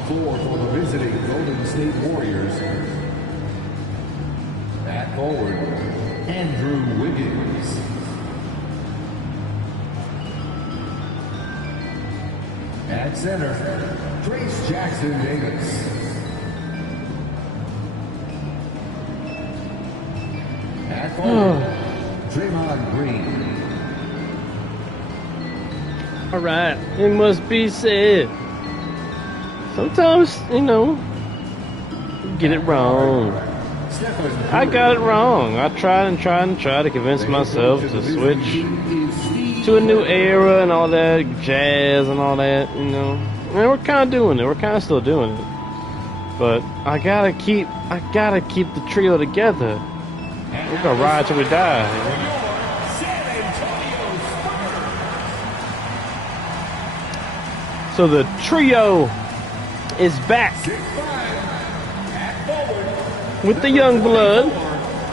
the floor for the visiting Golden State Warriors. At forward, Andrew Wiggins. At center, Trace Jackson Davis. At forward, Draymond Green. All right, it must be said. Sometimes, you know, you get it wrong. I got it wrong. I tried to convince myself to switch to a new era and all that jazz and all that, you know. And we're kind of doing it. We're kind of still doing it. But I gotta keep the trio together. We're gonna ride till we die. You know? So the trio is back with the young blood.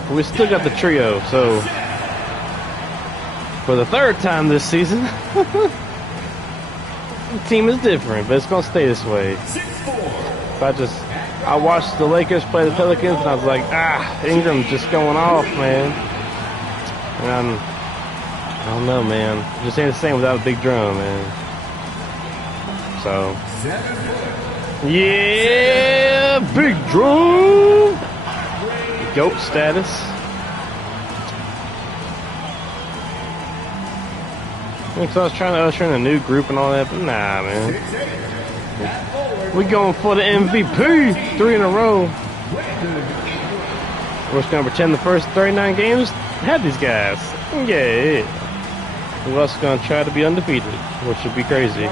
We still got the trio, so for the third time this season, the team is different, but it's gonna stay this way. I watched the Lakers play the Pelicans, and I was like, Ingram's just going off, man. And I don't know, man. Just ain't the same without a big drum, man. So, yeah, big drum. GOAT status. So I was trying to usher in a new group and all that, but nah, man. We going for the MVP, 3 in a row. We're just gonna pretend the first 39 games had these guys. Yeah. Who else is gonna try to be undefeated, which would be crazy.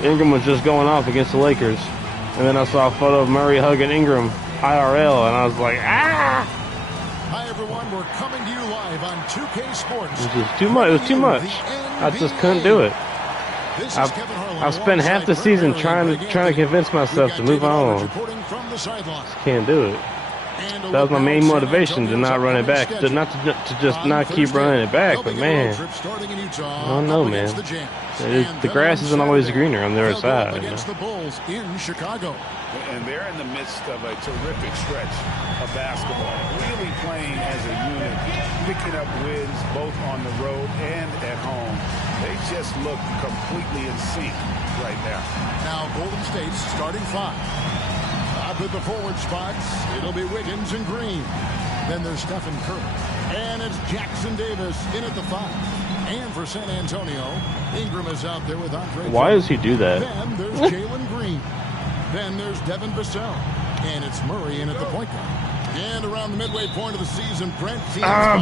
Ingram was just going off against the Lakers, and then I saw a photo of Murray hugging Ingram IRL, and I was like, Hi everyone, we're coming to you live on 2K Sports. It was too much. It was too much. I just couldn't do it. I've spent half the season trying to convince myself to move on. Just can't do it. That was my main motivation, to not run it back, to just not keep running it back. But man, I don't know, man. The grass isn't always greener on the other side. You know? Against the Bulls in Chicago. And they're in the midst of a terrific stretch of basketball. Really playing as a unit, picking up wins both on the road and at home. They just look completely in sync right now. Now Golden State's starting 5. Up at the forward spots, it'll be Wiggins and Green. Then there's Stephen Curry. And it's Jackson Davis in at the 5. And for San Antonio, Ingram is out there with Andre. Why does he do that? Then there's Jalen Green. Then there's Devin Vassell. And it's Murray in at the point guard. And around the midway point of the season, Brent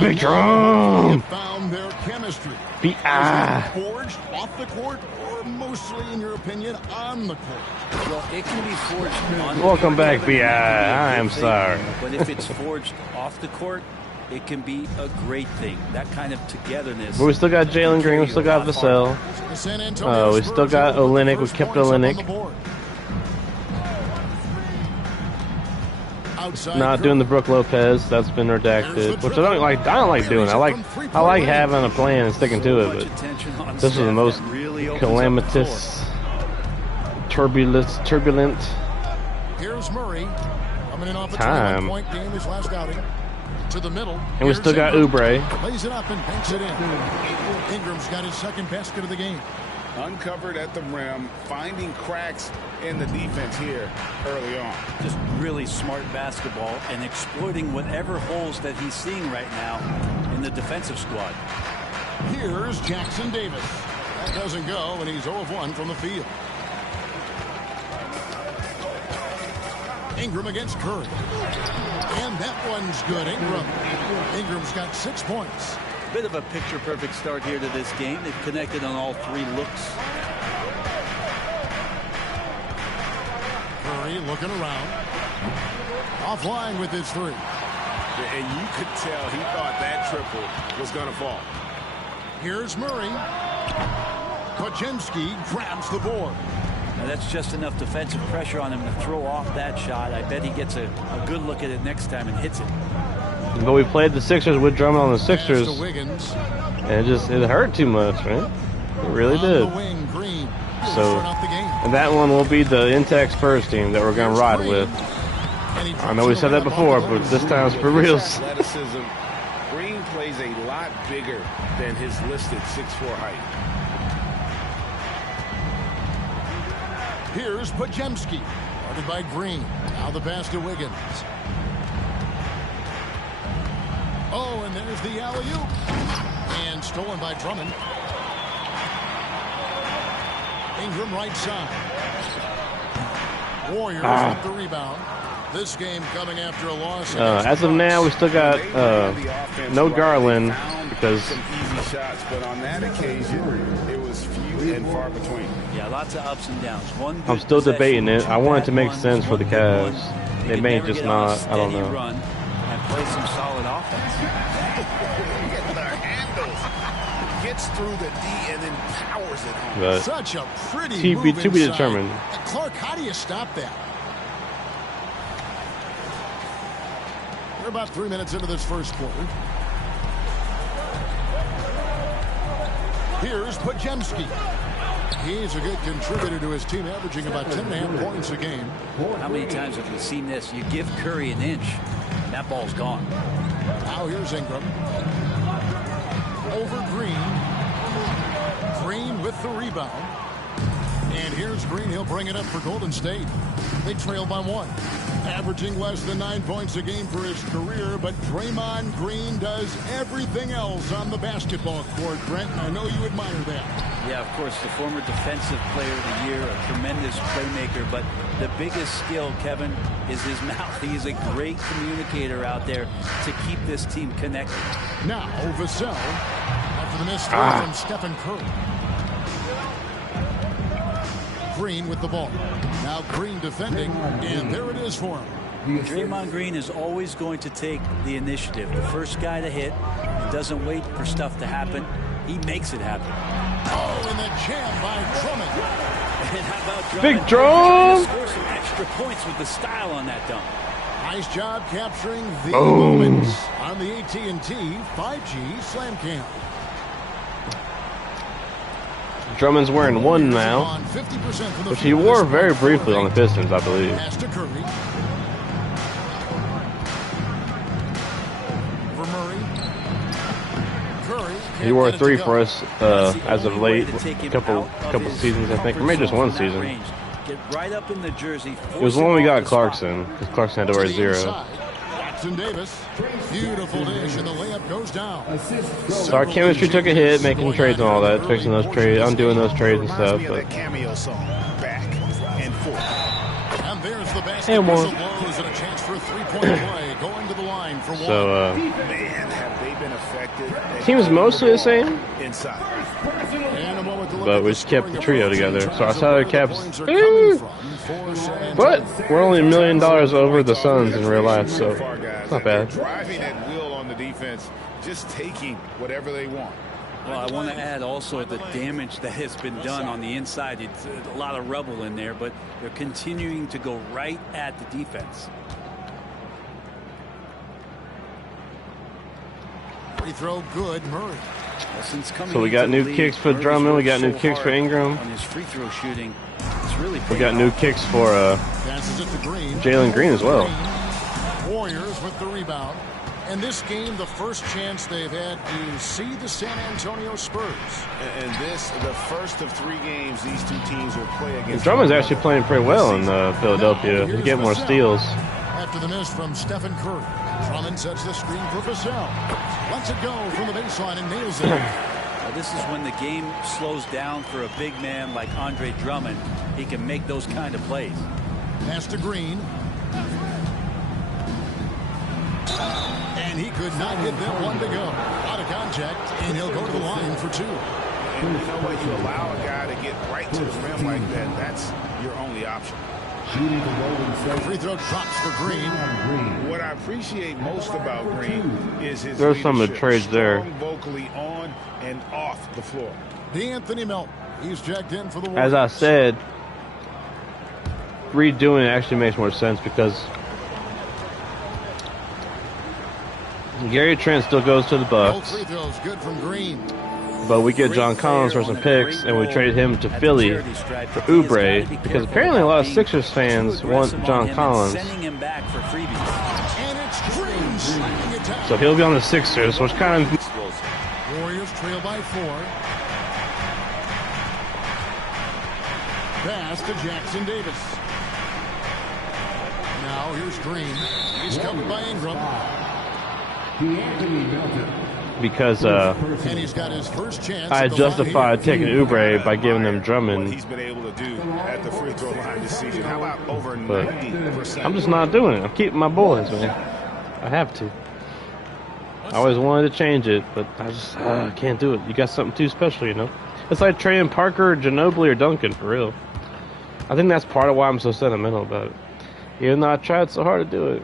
big drum. Found their chemistry. Forged off the court, or mostly, in your opinion, on the court? Well, it can be forged on Welcome the back, court. B.I. I'm sorry. But if it's forged off the court, it can be a great thing. That kind of togetherness. But we still got Jalen Green. We still got Vassell. We still got Olynyk. We kept Olynyk. Not doing the Brook Lopez. That's been redacted, which I don't like doing. I like having a plan and sticking to it. But this was the most calamitous, turbulent Here's Murray coming in off a time. 21-point game his last outing. To the middle. And we still got Oubre. Lays it up and banks it in. Ingram's got his second basket of the game. Uncovered at the rim, finding cracks in the defense here early on. Just really smart basketball and exploiting whatever holes that he's seeing right now in the defensive squad. Here's Jackson Davis. That doesn't go, and he's 0 of 1 from the field. Ingram against Curry. And that one's good. Ingram's got 6 points. Bit of a picture-perfect start here to this game. They've connected on all 3 looks. Curry looking around. Offline with his 3. And you could tell he thought that triple was going to fall. Here's Murray. Koczynski grabs the board. Now that's just enough defensive pressure on him to throw off that shot. I bet he gets a good look at it next time and hits it. But we played the Sixers with Drummond on the Pass Sixers, to Wiggins. and it hurt too much, right? It really On did. the wing, Green. He'll So, start off the game. and that one will be the Intex Spurs team that we're going to ride with. And he I know we said that before, but this time's for reals. Athleticism. Green plays a lot bigger than his listed 6'4" height. Here's Pajemski. Guarded by Green. Now the pass to Wiggins. Oh, and there's the alley-oop. And stolen by Drummond. Ingram right side. Warriors with the rebound. This game coming after a loss. As of now, we still got no Garland because Some easy shots, but on that occasion, it was few and far between. Yeah, lots of ups and downs. I'm still debating it. I want it to make sense for the Cavs. It may just not. I don't know. Run and play some solid offense. Get the handles, gets through the D, and then powers it home. But Such a pretty to move be inside. determined. Clark, how do you stop that? We're about 3 minutes into this first quarter. Here's Pajemski. He's a good contributor to his team, averaging about 10.5 points a game. How many times have we seen this? You give Curry an inch, that ball's gone. Now here's Ingram. Over Green. Green with the rebound. And here's Green. He'll bring it up for Golden State. They trail by 1. Averaging less than 9 points a game for his career, but Draymond Green does everything else on the basketball court, Brent, and I know you admire that. Yeah, of course, the former defensive player of the year, a tremendous playmaker, but the biggest skill, Kevin, is his mouth. He's a great communicator out there to keep this team connected. Now, Vassell, after the missed throw from Stephen Curry. Green with the ball. Now Green defending, and there it is for him. Draymond Green is always going to take the initiative. The first guy to hit. He doesn't wait for stuff to happen. He makes it happen. Oh, and the jam by Drummond. And how about Drummond? Big Drum! Score some extra points with the style on that dunk. Nice job capturing the moments on the AT&T 5G Slam Cam. Drummond's wearing one now, which he wore very briefly on the Pistons, I believe. Pass to Curry. For Murray. Curry. He wore 3 for us as of late, couple seasons, I think, or maybe just one season. Get right up in the jersey. It was when we got Clarkson, because Clarkson had to wear 0. Jackson Davis. Beautiful dish, and the layup goes down. So our chemistry took a hit, making trades and all that, fixing those trades, undoing those trades and stuff. But Cameo song, back and forth. And there's the basket. And more. Blows and a chance for a three-point play. Going to the line for one. So Man, have they been affected? team's mostly the same, Inside. And a moment to look but at we the just kept the scoring trio approach. together. In So our terms of salary where the cap's, points are coming from for San Antonio. but we're only $1 million over the Suns in real life, so it's not bad. Driving at will on the defense, just taking whatever they want. Well, I want to add also the damage that has been done on the inside. It's a lot of rubble in there, but they're continuing to go right at the defense. Free throw good, Murray. So we got new kicks for Drummond, we got new kicks for Ingram. On his free throw shooting, it's really We got new kicks for Passes it to Green. Jalen Green as well. Warriors with the rebound. And this game, the first chance they've had to see the San Antonio Spurs. And this, the first of 3 games these two teams will play against. Drummond's actually playing pretty well in Philadelphia. He's getting more steals. After the miss from Stephen Curry, Drummond sets the screen for Vassell. Lets it go from the baseline and nails it. Well, this is when the game slows down for a big man like Andre Drummond. He can make those kind of plays. Pass to Green. And he could not get that one to go. Out of contact, and he'll go to the line for 2. And you know what? You allow a guy to get right to the rim like that. That's your only option. Free throw drops for Green. What I appreciate most about Green is his There's some of the leadership. trades there. Strong vocally on and off the floor. D'Anthony Melton. He's checked in for the As I Warriors. said, redoing it actually makes more sense because Gary Trent still goes to the Both Bucks, free throws good from Green. but we get Great John Collins for player some on a picks, great and we role trade him to at the Philly charity stripe, for but he has gotta Oubre, be because careful apparently a about lot of being Sixers too fans want aggressive on John him and Collins. sending him back for freebies. And it's Green sliding it down. So he'll be on the Sixers, which kind of Warriors trail by 4. Pass to Jackson Davis. Now here's Green. He's covered by Ingram. D'Anthony Melton. because And he's got his first chance. I at the line justified here. taking Oubre by giving them What Drummond, he's been able to do at the free throw line this season. How about over but 90%? I'm just not doing it. I'm keeping my boys, man. I have to. I always wanted to change it, but I just can't do it. You got something too special, you know? It's like trading Parker, Ginobili, or Duncan, for real. I think that's part of why I'm so sentimental about it. Even though I tried so hard to do it,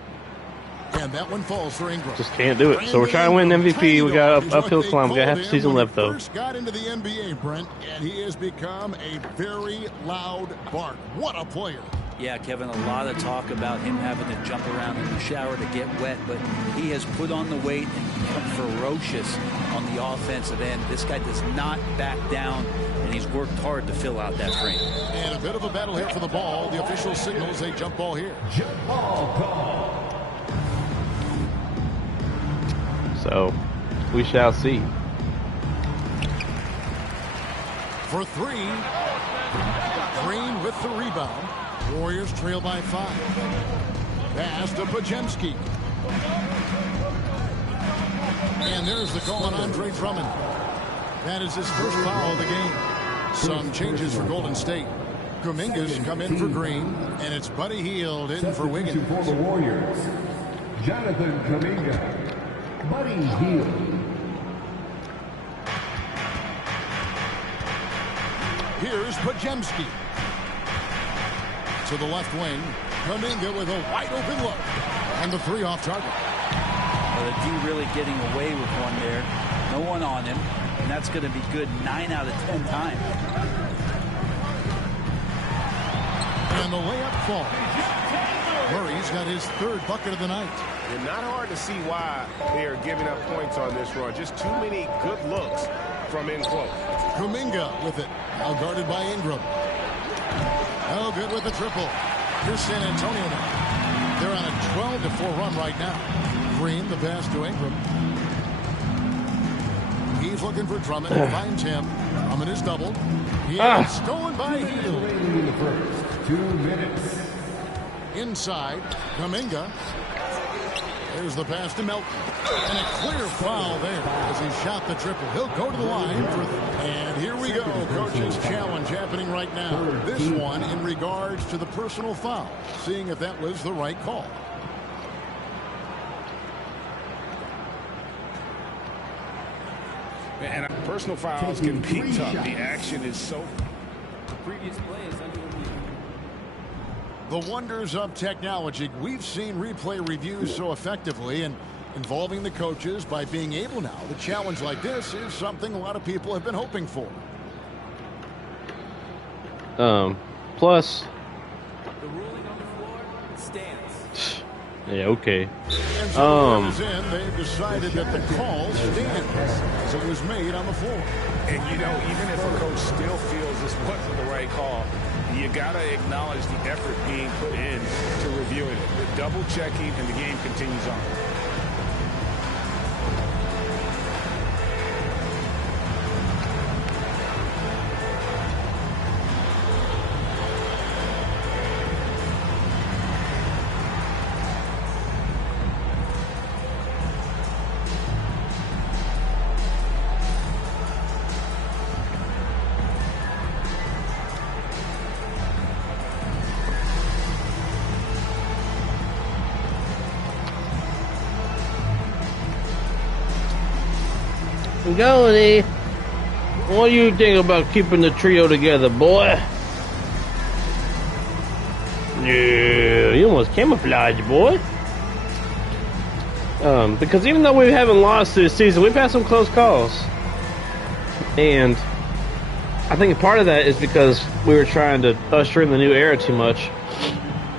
And that one falls for Ingram. just can't do it. So we're trying to win MVP. We got an uphill climb. We got half the season left, though. First got into the NBA, Brent, and he has become a very loud bark. What a player! Yeah, Kevin, a lot of talk about him having to jump around in the shower to get wet, but he has put on the weight and become ferocious on the offensive end. This guy does not back down, and he's worked hard to fill out that frame. And a bit of a battle here for the ball. The official signals a jump ball here. Jump ball call. So we shall see. For 3. Green with the rebound. Warriors trail by 5. Pass to Pajemski. And there's the call on Andre Drummond. That is his first foul of the game. Some changes for Golden State. Kuminga's come in for Green, and it's Buddy Hield in for Wiggins. For the Warriors, Jonathan Kuminga, Buddy Hield. Here's Pajemski. To the left wing, Kuminga with a wide open look. And the 3 off target. Well, the D really getting away with one there. No one on him, and that's going to be good 9 out of 10 times. And the layup falls. Murray's got his 3rd bucket of the night. It's not hard to see why they are giving up points on this run. Just too many good looks from in close. Kuminga with it. Now guarded by Ingram. Oh, good with the triple. Here's San Antonio now. They're on a 12-4 run right now. Green, the pass to Ingram. He's looking for Drummond. Finds him. Drummond is doubled. He is stolen by Hield. In the first 2 minutes. Inside, Kuminga. There's the pass to Melton. And a clear foul there as he shot the triple. He'll go to the line. And here we go. Coach's challenge happening right now. This one in regards to the personal foul. Seeing if that was the right call. And personal fouls can be tough. The action is so... The wonders of technology. We've seen replay reviews so effectively and involving the coaches by being able now. The challenge like this is something a lot of people have been hoping for. Plus, The ruling on the floor stands. yeah, okay. And so the is in, they've decided that the call stands as it was made on the floor. And, you know, even if a coach still feels this wasn't the right call, you got to acknowledge the effort being put in to reviewing it. The double checking, and the game continues on. Golly, what do you think about keeping the trio together, boy? Yeah, you almost camouflaged, boy. Because even though we haven't lost this season, we've had some close calls. And I think part of that is because we were trying to usher in the new era too much.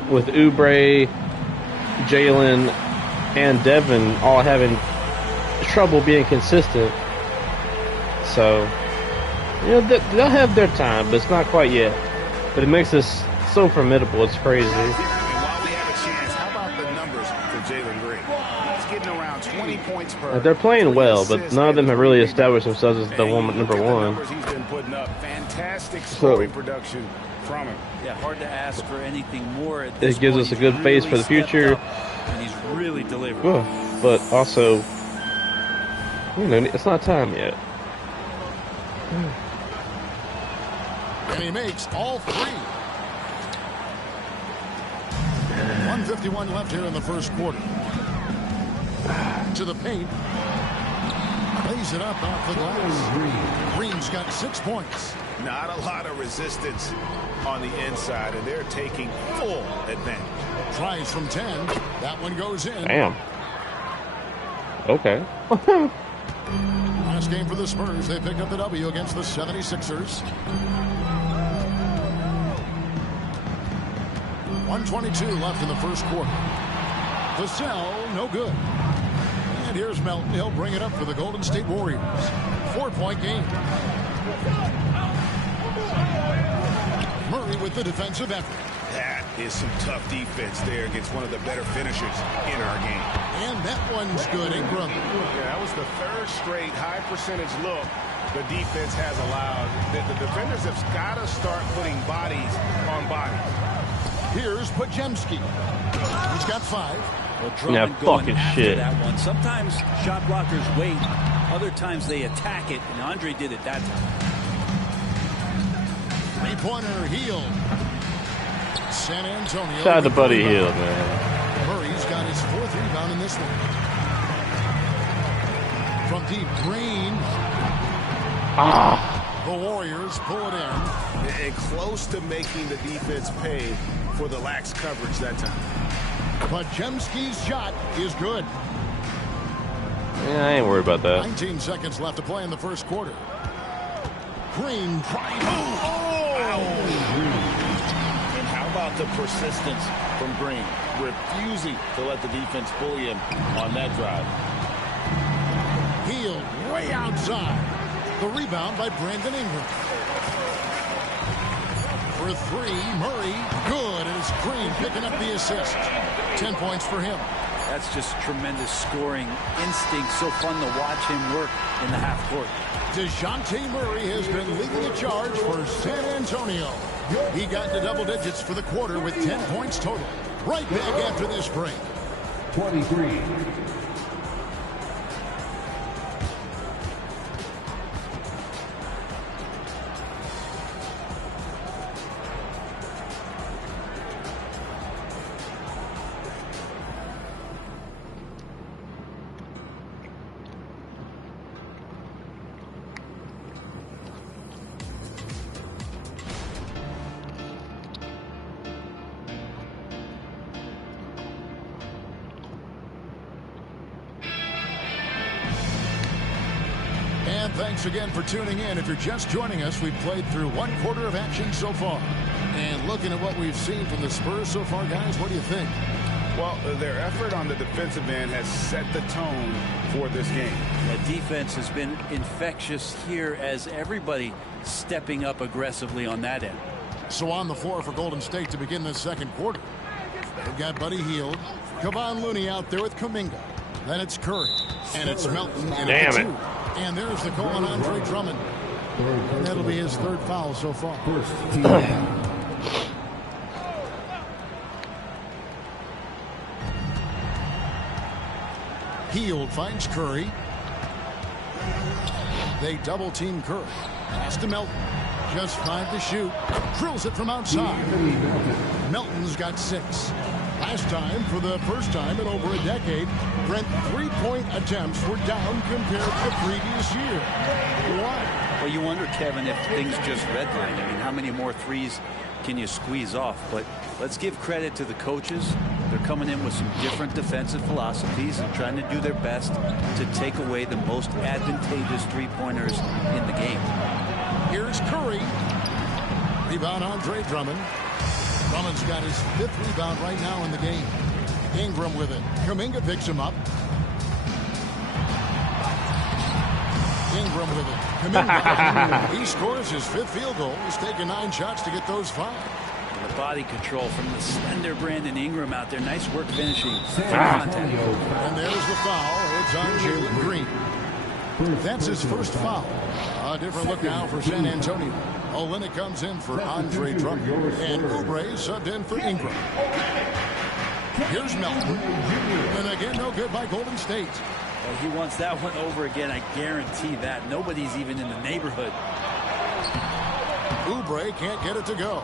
With Oubre, Jalen, and Devin all having trouble being consistent. So, you know, they'll have their time, but it's not quite yet. But it makes us so formidable. It's crazy. And while we have a chance, how about the numbers for Jalen Green? He's getting around 20 points per. They're playing well, but none of them have really established themselves as the one number one. He's been putting up fantastic scoring production from him. Yeah, hard to ask for anything more at It this gives point. us a good base for the future. And he's really delivered. But also, you know, it's not time yet. And he makes all three. 1:51 left here in the first quarter. To the paint. Lays it up off the glass. Green's got 6 points. Not a lot of resistance on the inside, and they're taking full advantage. Tries from 10. That one goes in. Damn. Okay. Last game for the Spurs. They pick up the W against the 76ers. 1:22 left in the first quarter. Vassell, no good. And here's Melton. He'll bring it up for the Golden State Warriors. 4-point game. Murray with the defensive effort. That is some tough defense there against one of the better finishers in our game. And that one's good. Ingram. Yeah, that was the third straight high percentage look the defense has allowed. The defenders have got to start putting bodies on bodies. Here's Pajemski. He's got 5. Well, Drummond going fucking after shit. that one. Sometimes shot blockers wait. Other times they attack it, and Andre did it that time. 3-pointer Hield. San Antonio. Shout out to Buddy Hield, man. Murray's got his 4th rebound in this one. From deep, Green. The Warriors pull it in. And close to making the defense pay for the lax coverage that time. Pajemski's shot is good. Yeah, I ain't worried about that. 19 seconds left to play in the first quarter. Green trying. And how about the persistence from Green? Refusing to let the defense bully him on that drive. Hield way outside. The rebound by Brandon Ingram. For 3, Murray, good, and it's Green picking up the assist. 10 points for him. That's just tremendous scoring instinct. So fun to watch him work in the half court. DeJounte Murray has been leading the charge for San Antonio. He got to double digits for the quarter with 10 points total. Right back after this break. 23. Thanks again for tuning in. If you're just joining us, we've played through 1 quarter of action so far. And looking at what we've seen from the Spurs so far, guys, what do you think? Well, their effort on the defensive end has set the tone for this game. The defense has been infectious here as everybody stepping up aggressively on that end. So on the floor for Golden State to begin this second quarter. They've got Buddy Hield. Kevon Looney out there with Kuminga. Then it's Curry. And it's Melton. And Damn it. 2. And there's the call on Andre Drummond. And that'll be his 3rd foul so far. First team. Hield finds Curry. They double team Curry. Pass to Melton. Just 5 to shoot. Drills it from outside. Melton's got 6. Last time, for the first time in over a decade, Brent 3-point attempts were down compared to the previous year. Why? Well, you wonder, Kevin, if things just redlined. I mean, how many more threes can you squeeze off? But let's give credit to the coaches. They're coming in with some different defensive philosophies and trying to do their best to take away the most advantageous three-pointers in the game. Here's Curry. Rebound Andre Drummond. Drummond's got his 5th rebound right now in the game. Ingram with it. Kuminga picks him up. Ingram with it. Kuminga. He scores his 5th field goal. He's taken 9 shots to get those 5. The body control from the slender Brandon Ingram out there. Nice work finishing. Contact. And there's the foul. It's on Jalen Green. That's his first foul. A different look now for San Antonio. Olynyk comes in for Andre Drummond. And Oubre subbed in for Ingram. Here's Melton. And again, no good by Golden State. Well, he wants that one over again. I guarantee that. Nobody's even in the neighborhood. Oubre can't get it to go.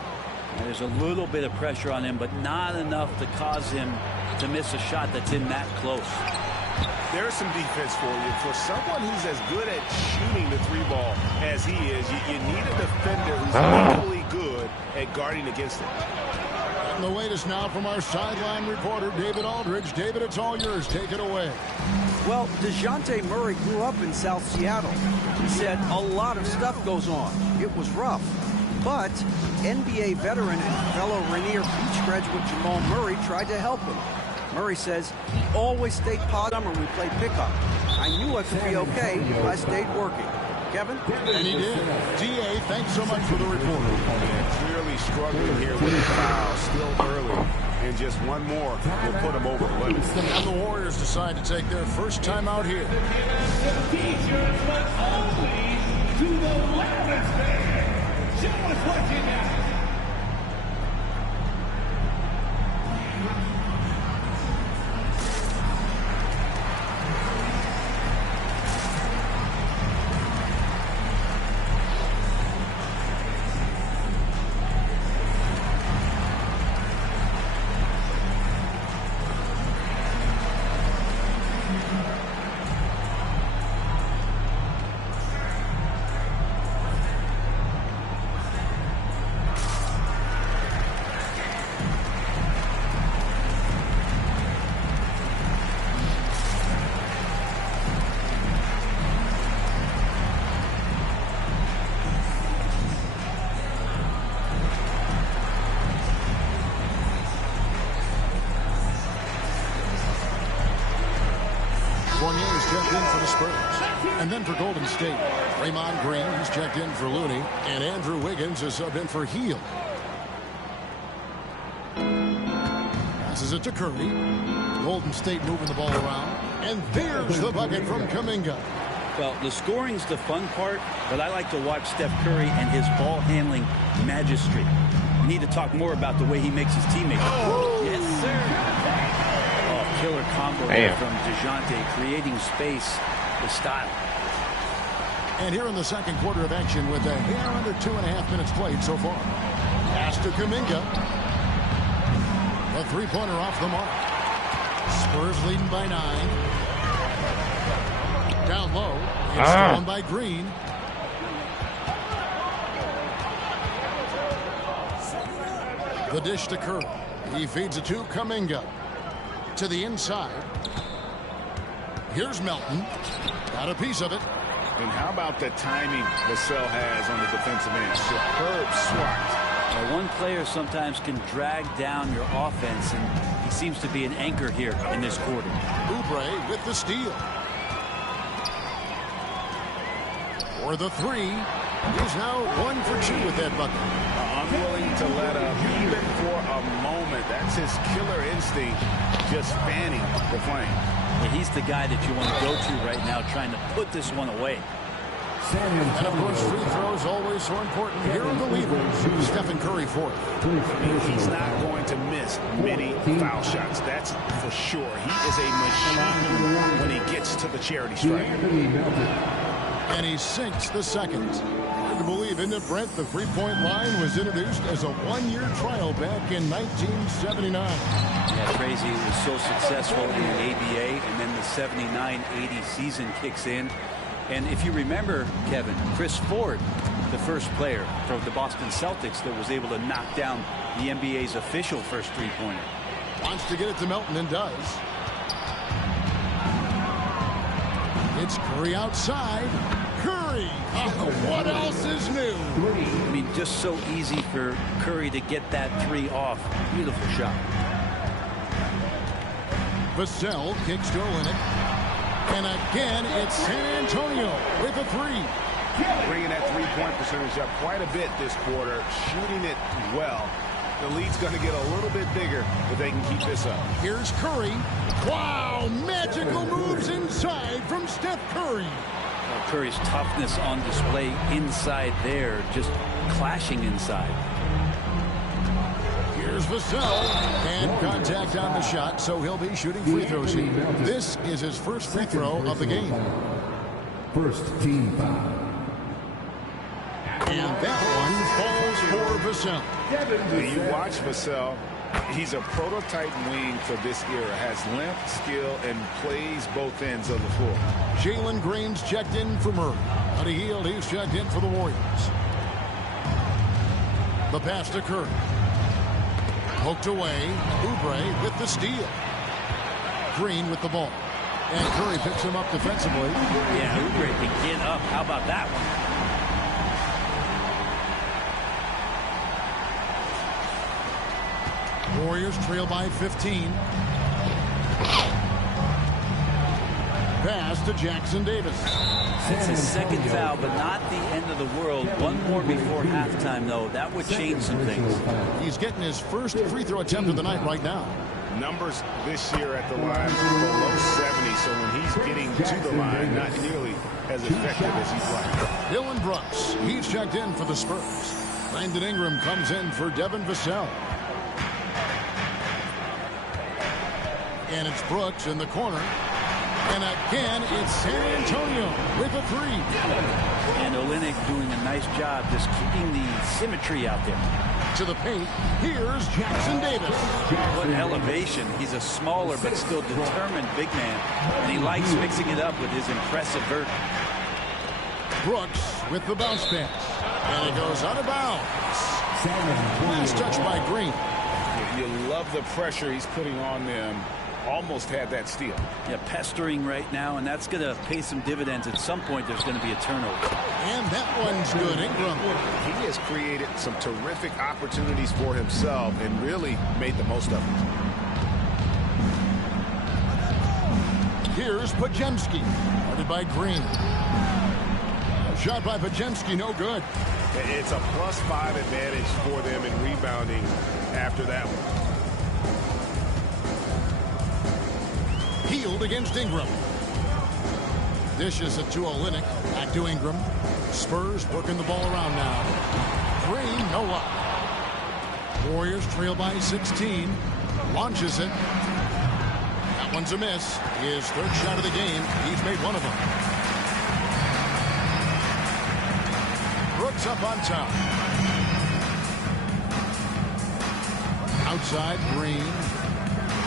There's a little bit of pressure on him, but not enough to cause him to miss a shot that's in that close. There's some defense for you. For someone who's as good at shooting the 3-ball as he is, you need a defender who's equally good at guarding against it. And the wait is now from our sideline reporter, David Aldridge. David, it's all yours. Take it away. Well, DeJounte Murray grew up in South Seattle. He said a lot of stuff goes on. It was rough. But NBA veteran and fellow Rainier Beach graduate Jamal Murray tried to help him. Murray says he always stayed positive when we played pickup. I knew I could be okay if I stayed working. Kevin? And he did. D.A., thanks so much for the report. Clearly struggling here with the foul. Still early. And just one more will put him over the limit. And the Warriors decide to take their first time out here. To the loudest fan. Show us what you got. Fournier's checked in for the Spurs. And then for Golden State, Draymond Green, he's checked in for Looney. And Andrew Wiggins is subbed in for Hield. Passes it to Curry. Golden State moving the ball around. And there's the bucket from Kuminga. Well, the scoring's the fun part, but I like to watch Steph Curry and his ball handling magistry. We need to talk more about the way he makes his teammates. Oh, yes, sir. Oh, killer combo there from DeJounte, creating space with style. And here in the second quarter of action with a hair under 2.5 minutes played so far. Pass to Kuminga. A three-pointer off the mark. Spurs leading by 9. Down low. It's thrown by Green. The dish to Curry. He feeds it to Kuminga. To the inside. Here's Melton. Got a piece of it. And how about the timing Vassell has on the defensive end? Superb swat. Now, one player sometimes can drag down your offense, and he seems to be an anchor here in this quarter. Oubre with the steal. For the three. He's now 1 for 2 with that bucket. Unwilling to let up even for a moment. That's his killer instinct, just fanning the flame. Yeah, he's the guy that you want to go to right now, trying to put this one away. And of course, free throws always so important. Here are the leaders. Stephen Curry fourth. He's not going to miss many foul shots. That's for sure. He is a machine when he gets to the charity stripe. And he sinks the second. Hard to believe, isn't it, Brent? The three-point line was introduced as a one-year trial back in 1979. Yeah, crazy. It was so successful in the ABA, and then the 79-80 season kicks in. And if you remember, Kevin, Chris Ford, the first player from the Boston Celtics that was able to knock down the NBA's official first three-pointer. Wants to get it to Melton and does. It's Curry outside. Curry! What else is new? I mean, just so easy for Curry to get that three off. Beautiful shot. Vassell kicks to Olynyk. And again, it's San Antonio with a three. Bringing that three-point percentage up quite a bit this quarter, shooting it well. The lead's going to get a little bit bigger if they can keep this up. Here's Curry. Wow, magical moves inside from Steph Curry. Well, Curry's toughness on display inside there, just clashing inside. Here's Vassell, and contact on the shot, so he'll be shooting free throws here. This is his first free throw of the game. First team foul. And that one falls for Vassell. You watch Vassell. He's a prototype wing for this era. Has length, skill, and plays both ends of the floor. Jalen Green's checked in for Murray. Buddy Hield, he's checked in for the Warriors. The pass to Curry. Poked away. Oubre with the steal. Green with the ball. And Curry picks him up defensively. Yeah, Oubre can get up. How about that one? Warriors trail by 15. Pass to Jackson Davis. It's his second foul, but not the end of the world. One more before halftime, though. That would change some things. He's getting his first free throw attempt of the night right now. Numbers this year at the line below 70, so when he's getting to the line, not nearly as effective as he'd like. Dylan Brooks, he's checked in for the Spurs. Brandon Ingram comes in for Devin Vassell. And it's Brooks in the corner. And again, it's San Antonio with a three. And Olynyk doing a nice job just keeping the symmetry out there. To the paint, here's Jackson Davis. What elevation. He's a smaller but still determined big man. And he likes mixing it up with his impressive vert. Brooks with the bounce pass. And it goes out of bounds. Last touch by Green. You love the pressure he's putting on them. Almost had that steal. Yeah, pestering right now, and that's going to pay some dividends. At some point, there's going to be a turnover. And that one's good. Ingram. He has created some terrific opportunities for himself and really made the most of them. Here's Podziemski. Guarded by Green. Shot by Podziemski, no good. It's a +5 advantage for them in rebounding after that one. Hield against Ingram. Dishes it to Olynyk. Back to Ingram. Spurs working the ball around now. Green, no luck. Warriors trail by 16. Launches it. That one's a miss. His third shot of the game. He's made one of them. Brooks up on top. Outside, Green.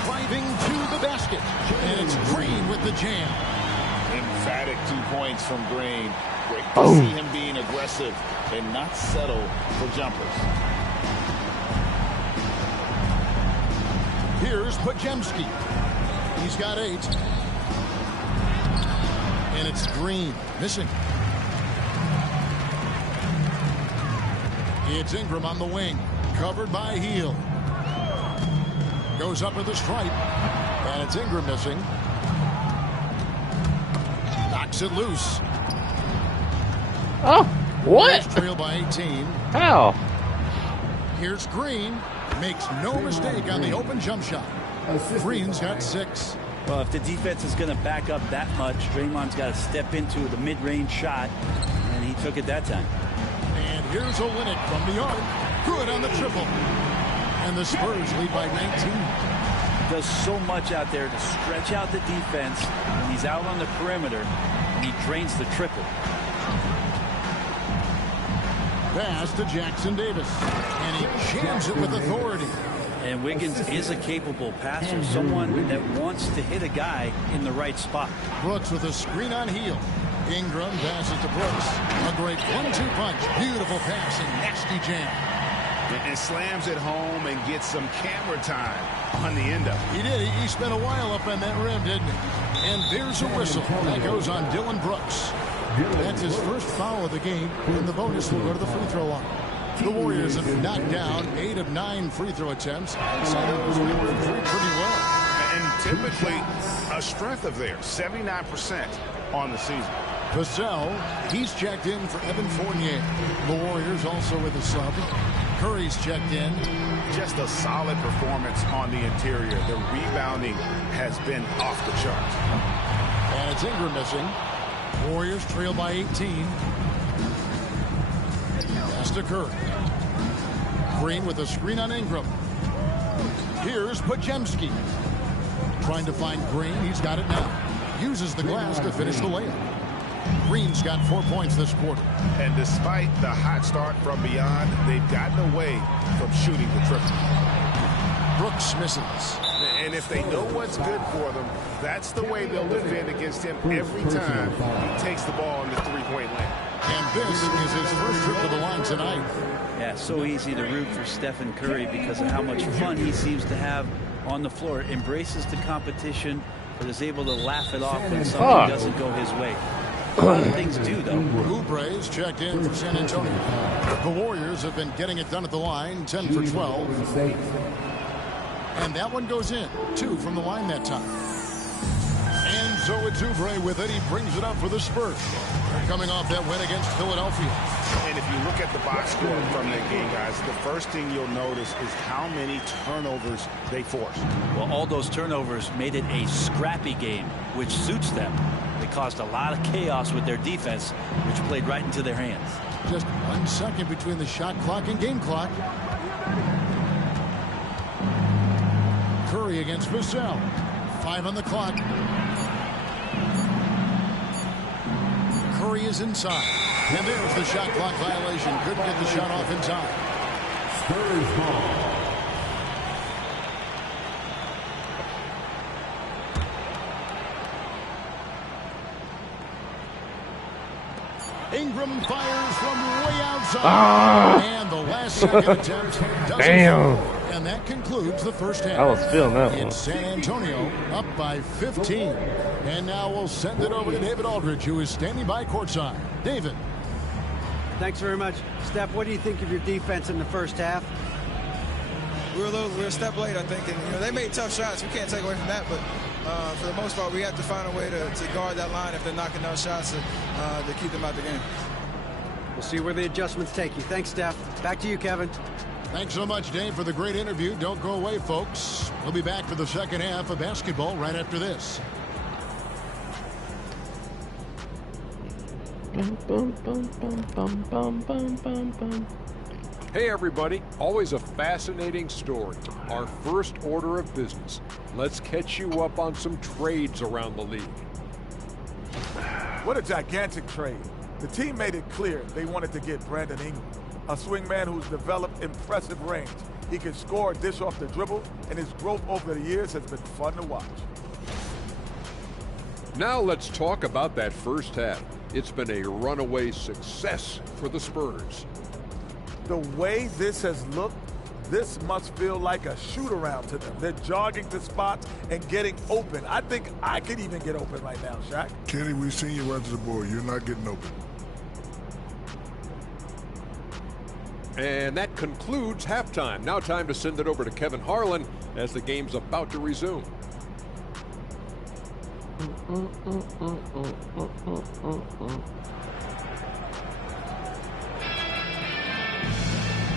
Driving to the basket. And it's Green with the jam. Emphatic 2 points from Green. Great to see him being aggressive and not settle for jumpers. Here's Podziemski. He's got 8. And it's Green missing. It's Ingram on the wing. Covered by Hield. Goes up with the stripe. And it's Ingram missing. Knocks it loose. Oh, what? Trail by 18. How? Here's Green. Makes no mistake on the open jump shot. Green's got 6. Well, if the defense is going to back up that much, Draymond's got to step into the mid-range shot, and he took it that time. And here's Olynyk from the arc. Good on the triple. And the Spurs lead by 19. Does so much out there to stretch out the defense when he's out on the perimeter, and he drains the triple. Pass to Jackson Davis. And he jams it with authority. And Wiggins is a capable passer, someone that wants to hit a guy in the right spot. Brooks with a screen on Hield. Ingram passes to Brooks. A great 1-2 punch. Beautiful pass and nasty jam. And slams it home and gets some camera time on the end of it. He did. He spent a while up on that rim, didn't he? And there's a whistle. That goes on Dylan Brooks. That's his first foul of the game, and the bonus will go to the free throw line. The Warriors have knocked down 8 of 9 free throw attempts. So those we were pretty well. And typically, a strength of theirs, 79% on the season. Vassell, he's checked in for Evan Fournier. The Warriors also with a sub. Curry's checked in. Just a solid performance on the interior. The rebounding has been off the charts. And it's Ingram missing. Warriors trail by 18. Pass to Curry. Green with a screen on Ingram. Here's Podziemski. Trying to find Green. He's got it now. Uses the glass to finish the layup. Green's got 4 points this quarter. And despite the hot start from beyond, they've gotten away from shooting the triple. Brooks misses. And if they know what's good for them, that's the way they'll defend against him every time he takes the ball in the three-point line. And this is his first trip to the line tonight. Yeah, so easy to root for Stephen Curry because of how much fun he seems to have on the floor. Embraces the competition, but is able to laugh it off when something doesn't go his way. A lot of things do, though. Oubre's checked in for San Antonio. The Warriors have been getting it done at the line, 10 for 12. And that one goes in. 2 from the line that time. And so it's Oubre with it. He brings it up for the Spurs. They're coming off that win against Philadelphia. And if you look at the box score from that game, guys, the first thing you'll notice is how many turnovers they forced. Well, all those turnovers made it a scrappy game, which suits them. They caused a lot of chaos with their defense, which played right into their hands. Just 1 second between the shot clock and game clock. Curry against Vassell. 5 on the clock. Curry is inside. And there's the shot clock violation. Couldn't get the shot off in time. Spurs ball. Ingram fires from way outside. And the last second attempt doesn't. Damn. And that concludes the first half. I was feeling that one. It's San Antonio up by 15. And now we'll send it over to David Aldridge, who is standing by courtside. David. Thanks very much. Steph, what do you think of your defense in the first half? We were a step late, I think, and they made tough shots. We can't take away from that, but for the most part, we have to find a way to guard that line if they're knocking down shots to keep them out the game. We'll see where the adjustments take you. Thanks, Steph. Back to you, Kevin. Thanks so much, Dave, for the great interview. Don't go away, folks. We'll be back for the second half of basketball right after this. Hey everybody, always a fascinating story. Our first order of business. Let's catch you up on some trades around the league. What a gigantic trade. The team made it clear they wanted to get Brandon Ingram, a swingman who's developed impressive range. He can score, dish off the dribble, and his growth over the years has been fun to watch. Now let's talk about that first half. It's been a runaway success for the Spurs. The way this has looked, this must feel like a shoot-around to them. They're jogging to spots and getting open. I think I could even get open right now, Shaq. Kenny, we've seen you run to the board. You're not getting open. And that concludes halftime. Now time to send it over to Kevin Harlan as the game's about to resume.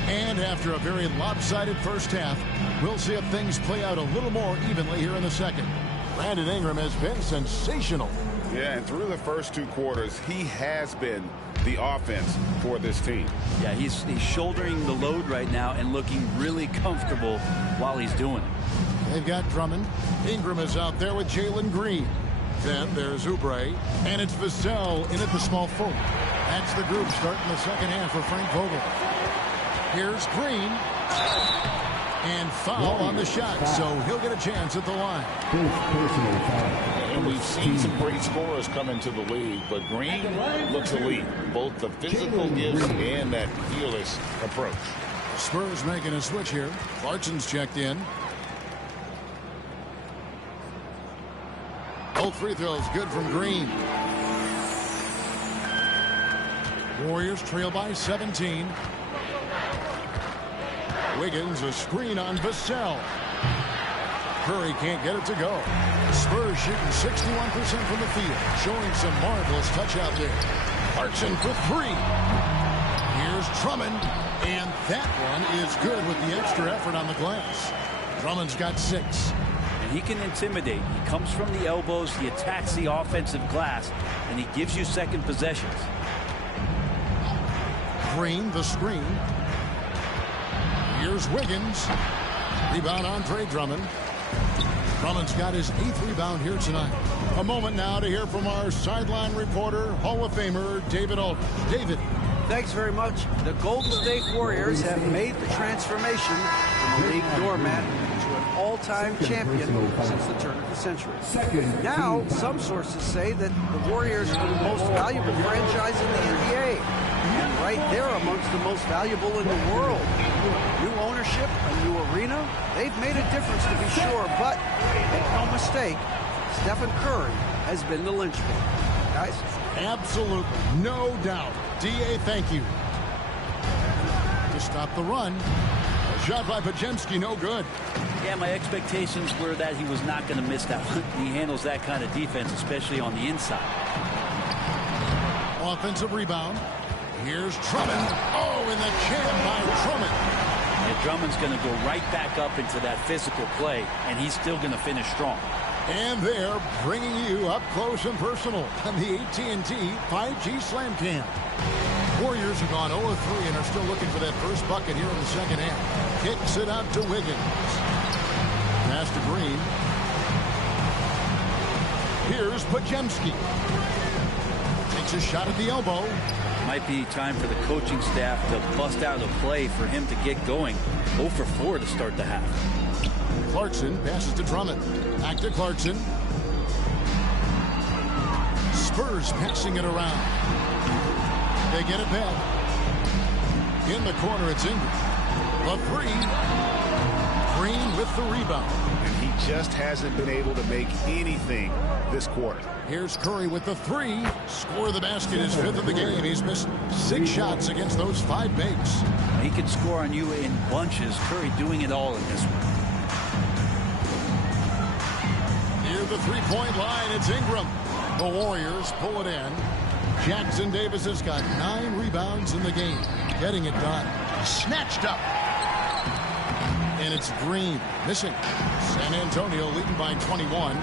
And after a very lopsided first half, we'll see if things play out a little more evenly here in the second. Brandon Ingram has been sensational. Yeah, and through the first 2 quarters, he has been the offense for this team. Yeah, he's shouldering the load right now and looking really comfortable while he's doing it. They've got Drummond. Ingram is out there with Jalen Green. Then there's Oubre, and it's Vassell in at the small forward. That's the group starting the second half for Frank Vogel. Here's Green. And foul on the shot, so he'll get a chance at the line. And we've seen some great scorers come into the league, but Green looks elite. Both the physical gifts and that fearless approach. Spurs making a switch here. Clarkson's checked in. Both free throws good from Green. Warriors trail by 17. Wiggins, a screen on Vassell. Curry can't get it to go. Spurs shooting 61% from the field, showing some marvelous touch out there. Clarkson for three. Here's Drummond, and that one is good with the extra effort on the glass. Drummond's got 6. And he can intimidate. He comes from the elbows, he attacks the offensive glass, and he gives you second possessions. Green, the screen. Here's Wiggins. Rebound Andre Drummond. Drummond's got his 8th rebound here tonight. A moment now to hear from our sideline reporter, Hall of Famer David Aldridge. David. Thanks very much. The Golden State Warriors have made the transformation from a league doormat to an all-time champion since the turn of the century. Now, some sources say that the Warriors are the most valuable franchise in the NBA. And right there amongst the most valuable in the world. New ownership, a new arena. They've made a difference to be sure, but make no mistake, Stephen Curry has been the linchpin. Guys? Absolutely. No doubt. D.A., thank you. To stop the run. A shot by Pajemski, no good. Yeah, my expectations were that he was not going to miss that one. He handles that kind of defense, especially on the inside. Offensive rebound. Here's Drummond. Oh, in the jam by Drummond. And Drummond's going to go right back up into that physical play, and he's still going to finish strong. And they're bringing you up close and personal on the AT&T 5G Slam Cam. Warriors have gone 0-3 and are still looking for that first bucket here in the second half. Kicks it out to Wiggins. Pass to Green. Here's Pajemski. Takes a shot at the elbow. Might be time for the coaching staff to bust out a play for him to get going. 0 for 4 to start the half. Clarkson passes to Drummond. Back to Clarkson. Spurs passing it around. They get it back. In the corner, it's Ingram. The three. Green with the rebound. And he just hasn't been able to make anything this quarter. Here's Curry with the three. Score the basket, his 5th of the game. He's missed 6 shots against those 5 makes. He can score on you in bunches. Curry doing it all in this one. Near the three-point line, it's Ingram. The Warriors pull it in. Jackson Davis has got 9 rebounds in the game. Getting it done. Snatched up. And it's Green missing. San Antonio leading by 21.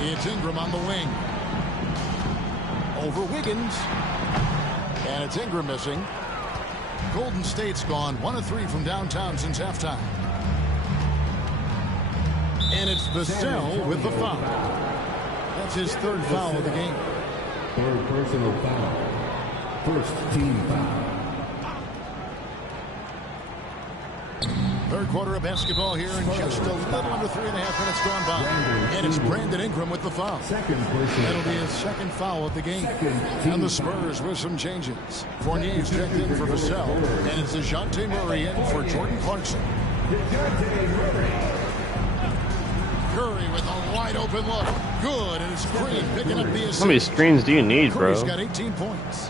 It's Ingram on the wing. Over Wiggins. And it's Ingram missing. Golden State's gone 1 of 3 from downtown since halftime. And it's Vassell with the foul. That's his 3rd foul of the game. 3rd personal foul. 1st team foul. 3rd quarter of basketball here, and just a little under 3.5 minutes gone by. And it's Brandon Ingram with the foul. That'll be his 2nd foul of the game. And the Spurs with some changes. Fournier's checked in for Vassell, and it's DeJounte Murray in for Jordan Clarkson. Curry with a wide open look. Good, and it's Green picking up the assist. How many screens do you need, bro? Curry's got 18 points.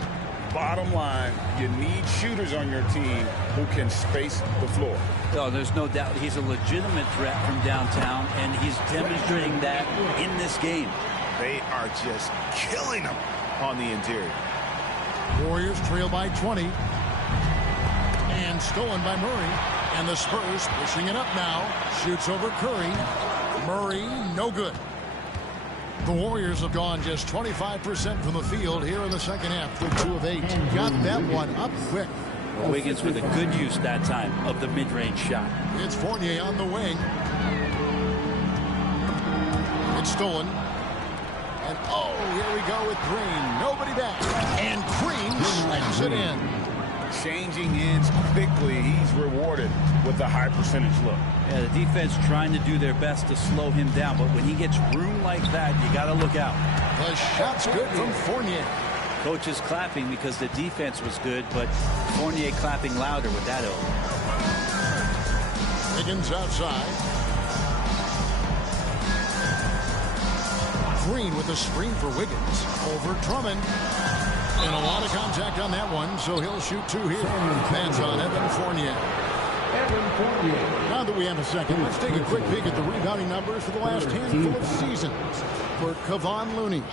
Bottom line, you need shooters on your team who can space the floor. Oh, there's no doubt he's a legitimate threat from downtown, and he's demonstrating that in this game. They are just killing them on the interior. Warriors trail by 20. And stolen by Murray. And the Spurs pushing it up now. Shoots over Curry. Murray, no good. The Warriors have gone just 25% from the field here in the second half. They're 2 of 8. Got that one up quick. Wiggins with a good use that time of the mid-range shot. It's Fournier on the wing. It's stolen. And oh, here we go with Green. Nobody back. And Green slams it in. Changing ends quickly. He's rewarded with a high percentage look. Yeah, the defense trying to do their best to slow him down, but when he gets room like that, you got to look out. The shot's good from Fournier. Coach is clapping because the defense was good, but Fournier clapping louder with that over. Wiggins outside. Green with a screen for Wiggins. Over Drummond. And a lot of contact on that one, so he'll shoot 2 here. That's on Evan Fournier. Now that we have a second, let's take a quick peek at the rebounding numbers for the last handful of seasons for Kevon Looney.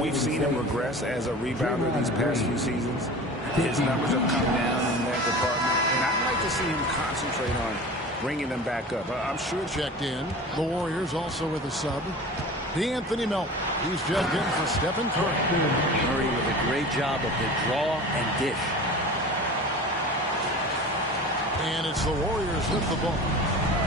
We've seen him regress as a rebounder these past few seasons. His numbers have come down in that department, and I'd like to see him concentrate on bringing them back up. I'm sure. Checked in. The Warriors also with a sub. D'Anthony Melton. He's checked in for Stephen Curry. Murray with a great job of the draw and dish. And it's the Warriors with the ball,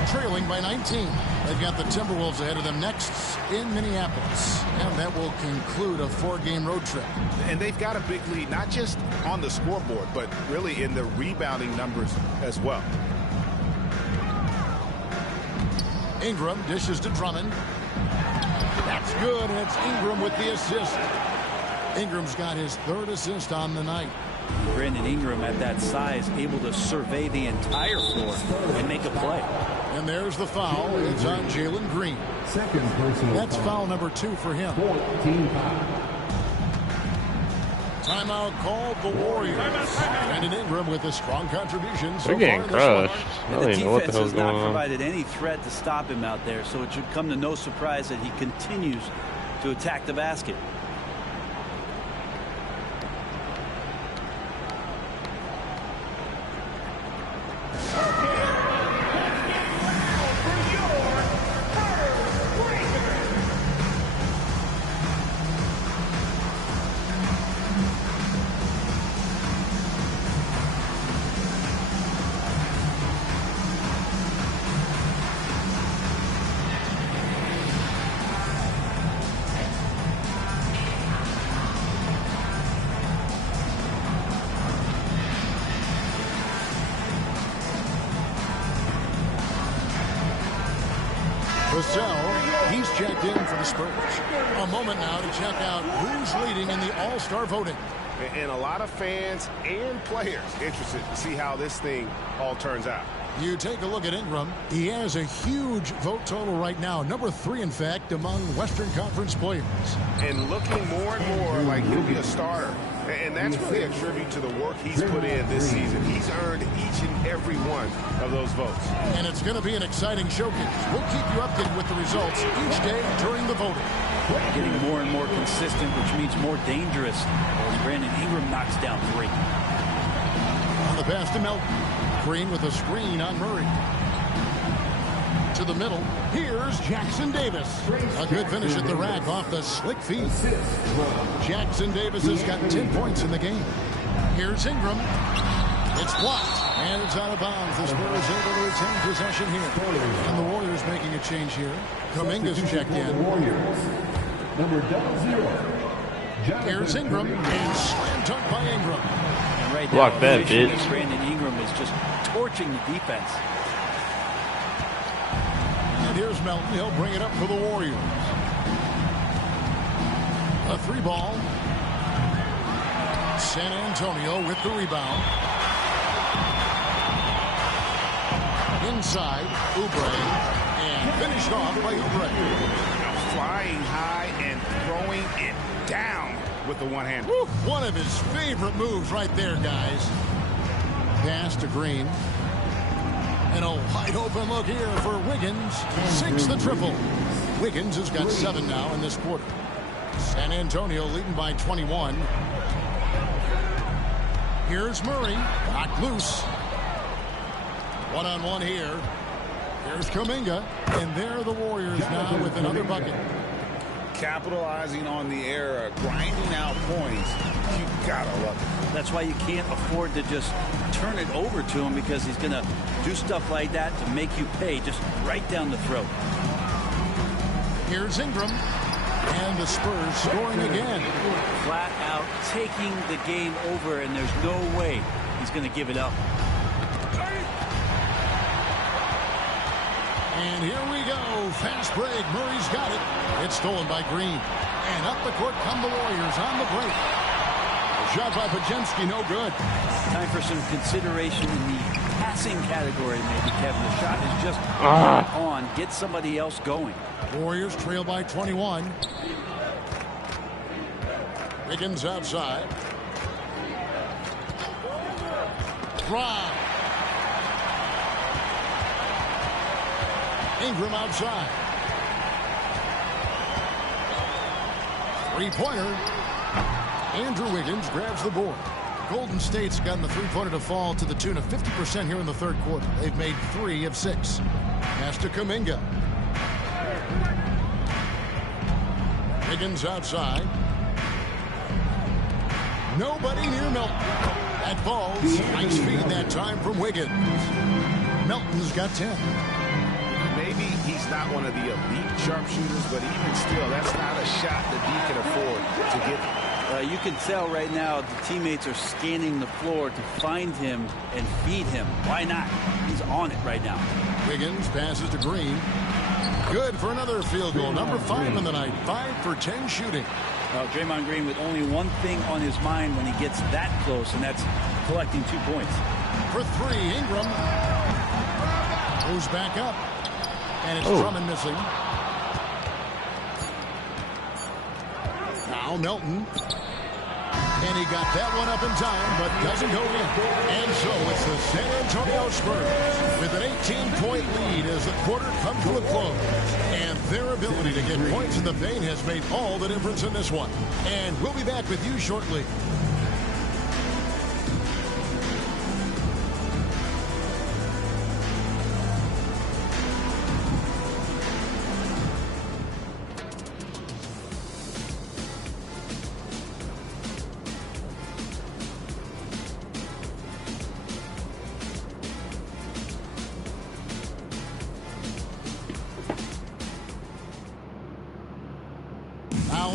trailing by 19. They've got the Timberwolves ahead of them next in Minneapolis. And that will conclude a 4-game road trip. And they've got a big lead, not just on the scoreboard, but really in the rebounding numbers as well. Ingram dishes to Drummond. That's good, and it's Ingram with the assist. Ingram's got his 3rd assist on the night. Brandon Ingram at that size, able to survey the entire floor and make a play. And there's the foul. It's on Jalen Green. Second personal. That's foul number 2 for him. 14 foul. Timeout called the Warriors. Brandon Ingram with a strong contribution. They're getting crushed. I don't even know what the hell's has not going on. provided any threat to stop him out there, so it should come to no surprise that he continues to attack the basket. He's checked in for the Spurs. A moment now to check out who's leading in the All-Star voting. And a lot of fans and players interested to see how this thing all turns out. You take a look at Ingram. He has a huge vote total right now. Number 3, in fact, among Western Conference players. And looking more and more like he'll be a starter. And that's really a tribute to the work he's put in this season. He's earned each and every one of those votes. And it's going to be an exciting showcase. We'll keep you updated with the results each day during the voting. Getting more and more consistent, which means more dangerous as Brandon Ingram knocks down 3. On the pass to Melton. Green with a screen on Murray. To the middle. Here's Jackson Davis. A good finish at the rack off the slick feet. Jackson Davis has got 10 points in the game. Here's Ingram. It's blocked. And it's out of bounds. The Spurs able to retain possession here. And the Warriors making a change here. Kuminga's checked in. Number 00. Here's Ingram. And slam dunk by Ingram. And right Block now, that, bitch. Brandon Ingram is just torching the defense. And here's Melton. He'll bring it up for the Warriors. A 3-ball. San Antonio with the rebound. Inside, Oubre. And finished off by Oubre. Flying high and throwing it down with the one hand. Woo, one of his favorite moves right there, guys. Pass to Green. And a wide open look here for Wiggins. Sinks the triple. Wiggins has got 7 now in this quarter. San Antonio leading by 21. Here's Murray. Knocked loose. One-on-one here. Here's Kuminga. And there are the Warriors now with another bucket. Capitalizing on the error, grinding out points. You gotta love it. That's why you can't afford to just turn it over to him, because he's going to do stuff like that to make you pay just right down the throat. Here's Ingram. And the Spurs scoring again. Flat out taking the game over, and there's no way he's going to give it up. And here we go. Fast break. Murray's got it. It's stolen by Green. And up the court come the Warriors on the break. A shot by Pajemski, no good. Time for some consideration in the passing category, maybe, Kevin. The shot is just on. Get somebody else going. Warriors trail by 21. Wiggins outside. Drive. Ingram outside. Three-pointer. Andrew Wiggins grabs the board. Golden State's gotten the three-pointer to fall to the tune of 50% here in the third quarter. They've made 3 of 6. Pass to Kuminga. Wiggins outside. Nobody near Melton. That falls. Nice feed that time from Wiggins. Melton's got 10. Maybe he's not one of the elite sharpshooters, but even still, that's not a shot that he can afford to get. You can tell right now the teammates are scanning the floor to find him and feed him. Why not? He's on it right now. Wiggins passes to Green. Good for another field goal. Number 5 in the night. 5 for 10 shooting. Draymond Green with only one thing on his mind when he gets that close, and that's collecting 2 points. For 3, Ingram goes back up. And it's Drummond missing. Now Melton. And he got that one up in time, but doesn't go in. And so it's the San Antonio Spurs with an 18-point lead as the quarter comes to a close. And their ability to get points in the paint has made all the difference in this one. And we'll be back with you shortly.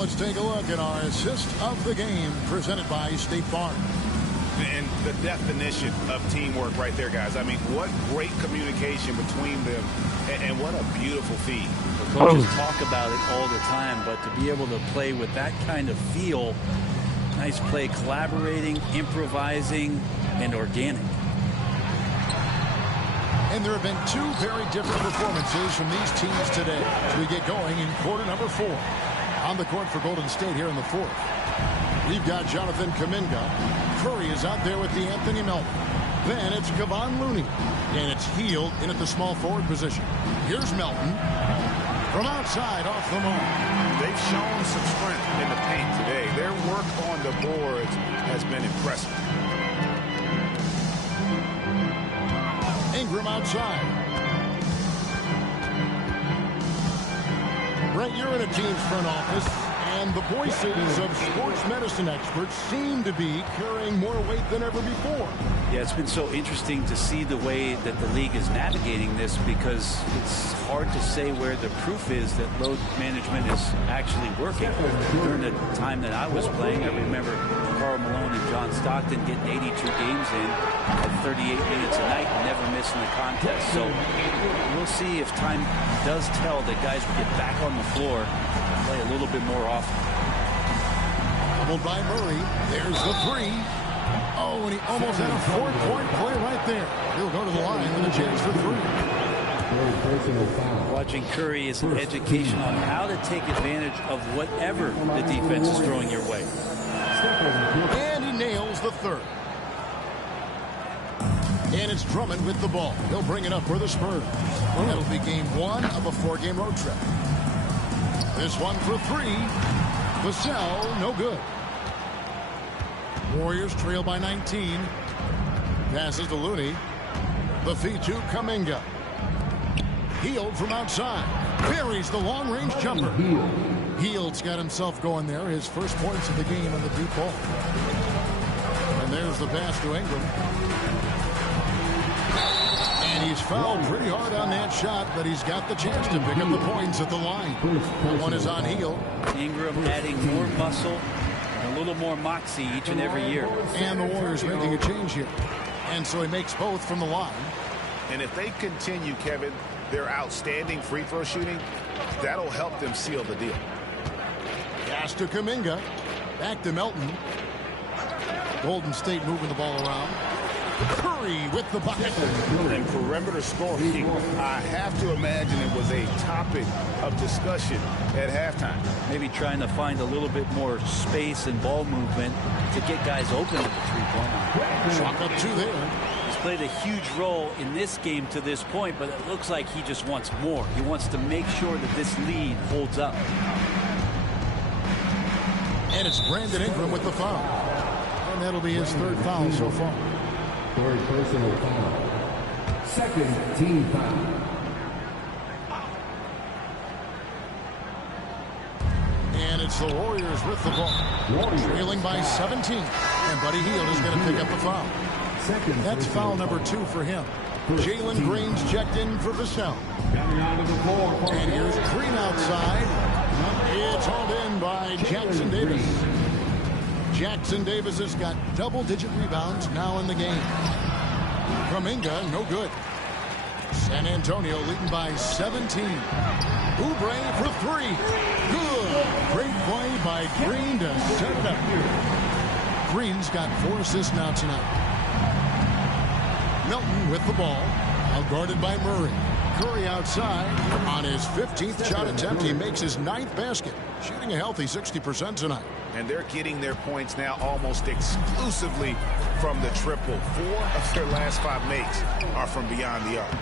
Let's take a look at our assist of the game presented by State Farm. And the definition of teamwork right there, guys. I mean, what great communication between them, and what a beautiful feed. The coaches talk about it all the time, but to be able to play with that kind of feel, nice play, collaborating, improvising, and organic. And there have been 2 very different performances from these teams today as we get going in quarter number 4. On the court for Golden State here in the 4th. We've got Jonathan Kuminga. Curry is out there with the Anthony Melton. Then it's Kevon Looney. And it's Hield in at the small forward position. Here's Melton. From outside off the mark. They've shown some strength in the paint today. Their work on the boards has been impressive. Ingram outside. Brent, you're in a team's front office, and the voices of sports medicine experts seem to be carrying more weight than ever before. Yeah, it's been so interesting to see the way that the league is navigating this, because it's hard to say where the proof is that load management is actually working. During the time that I was playing, I remember Karl Malone and John Stockton getting 82 games in at 38 minutes a night and never missing a contest. So we'll see if time does tell that guys will get back on the floor and play a little bit more often. Doubled by Murray. There's the 3. Oh, and he almost had a 4-point play right there. He'll go to the line with a chance for 3. Watching Curry is an education on how to take advantage of whatever the defense is throwing your way. And he nails the 3rd. And it's Drummond with the ball. He'll bring it up for the Spurs. That'll be game 1 of a 4-game road trip. This one for 3. Vassell, no good. Warriors trail by 19. Passes to Looney. The feed to Kuminga. Hield from outside. Buries the long-range jumper. Hield's got himself going there. His first points of the game on the deep ball. And there's the pass to Ingram. And he's fouled pretty hard on that shot, but he's got the chance to pick up the points at the line. One is on Hield. Ingram adding more muscle, a little more moxie each and every year. And the Warriors making a change here. And so he makes both from the line. And if they continue, Kevin, their outstanding free throw shooting, that'll help them seal the deal. Pass to Kuminga. Back to Melton. Golden State moving the ball around. Curry with the bucket. And perimeter scoring, I have to imagine it was a topic of discussion at halftime. Maybe trying to find a little bit more space and ball movement to get guys open at the three-point line. Chalk up 2 there. He's played a huge role in this game to this point, but it looks like he just wants more. He wants to make sure that this lead holds up. And it's Brandon Ingram with the foul. And that'll be his third foul so far. Third personal foul. Second team foul. And it's the Warriors with the ball. Trailing by 17. And Buddy Hield is going to pick up the foul. That's foul number 2 for him. Jalen Green's checked in for Vassell. And here's Green outside. It's hauled in by Jackson Davis. Jackson Davis has got double-digit rebounds now in the game. Kuminga, no good. San Antonio leading by 17. Oubre for 3. Good. Great play by Green to set it up. Green's got 4 assists now tonight. Milton with the ball. Now guarded by Murray. Curry outside. On his 15th shot attempt, he makes his 9th basket. Shooting a healthy 60% tonight. And they're getting their points now almost exclusively from the triple. 4 of their last 5 makes are from beyond the arc.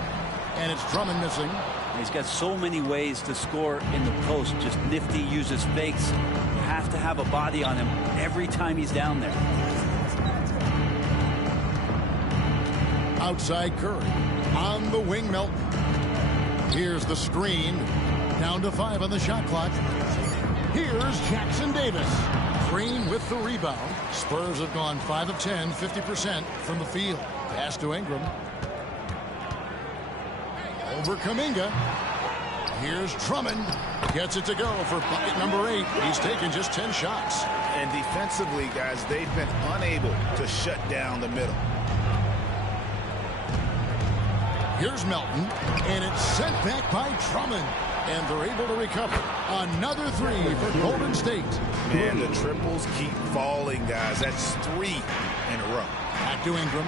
And it's Drummond missing. He's got so many ways to score in the post. Just nifty, uses fakes. You have to have a body on him every time he's down there. Outside Curry. On the wing, Milton. Here's the screen. Down to 5 on the shot clock. Here's Jackson Davis. Green with the rebound. Spurs have gone 5 of 10, 50% from the field. Pass to Ingram. Over Kuminga. Here's Drummond. Gets it to go for bucket number 8. He's taken just 10 shots. And defensively, guys, they've been unable to shut down the middle. Here's Melton, and it's sent back by Drummond. And they're able to recover. Another 3 for Golden State. And the triples keep falling, guys. That's 3 in a row. Back to Ingram.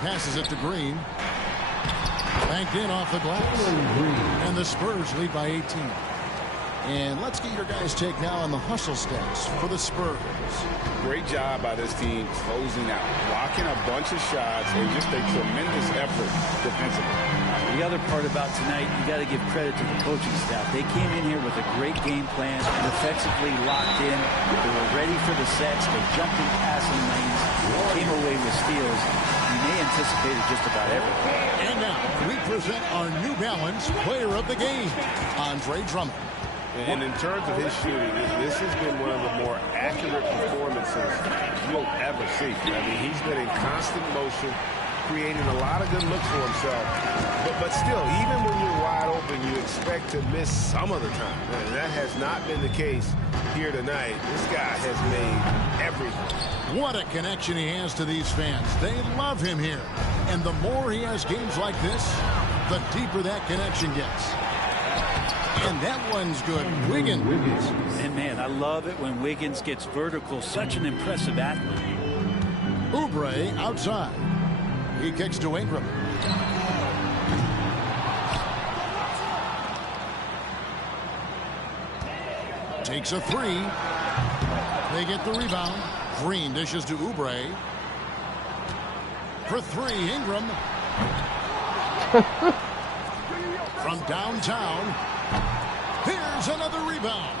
Passes it to Green. Banked in off the glass. And the Spurs lead by 18. And let's get your guys' take now on the hustle stats for the Spurs. Great job by this team closing out, blocking a bunch of shots, and just a tremendous effort defensively. The other part about tonight, you got to give credit to the coaching staff. They came in here with a great game plan, defensively locked in. They were ready for the sets. They jumped in passing lanes, came away with steals. And they anticipated just about everything. And now we present our New Balance player of the game, Andre Drummond. And in terms of his shooting, this has been one of the more accurate performances you'll ever see. I mean, he's been in constant motion, creating a lot of good looks for himself. But still, even when you're wide open, you expect to miss some of the time. And that has not been the case here tonight. This guy has made everything. What a connection he has to these fans. They love him here. And the more he has games like this, the deeper that connection gets. And that one's good. Wiggins. And man, I love it when Wiggins gets vertical. Such an impressive athlete. Oubre outside. He kicks to Ingram. Takes a 3. They get the rebound. Green dishes to Oubre. For 3, Ingram. From downtown. Here's another rebound.